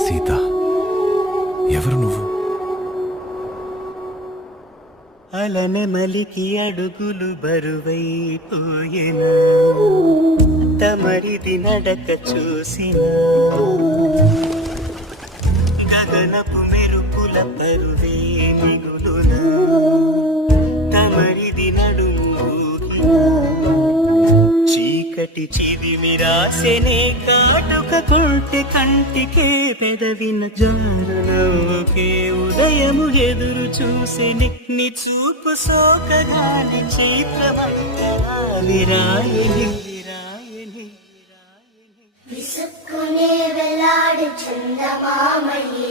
సీత, ఎవరు నువ్వు? అలనెమలికి అడుగులు బరువైపోయెన తమరిది నడక చూసిన గగనపు మెరుపుల పరువే మిగులున తమరిది నడుము చీకటి చిదిమి రాసెనే కాటుక కొంటె కంటికే పెదవిన జారునవ్వుకే ఉదయము ఎదురు చూసెని నీ చూపు సోకగాని చీత్రమంతరా విరాయని విరాయని విసుక్కునే వెలాడు చందమామయే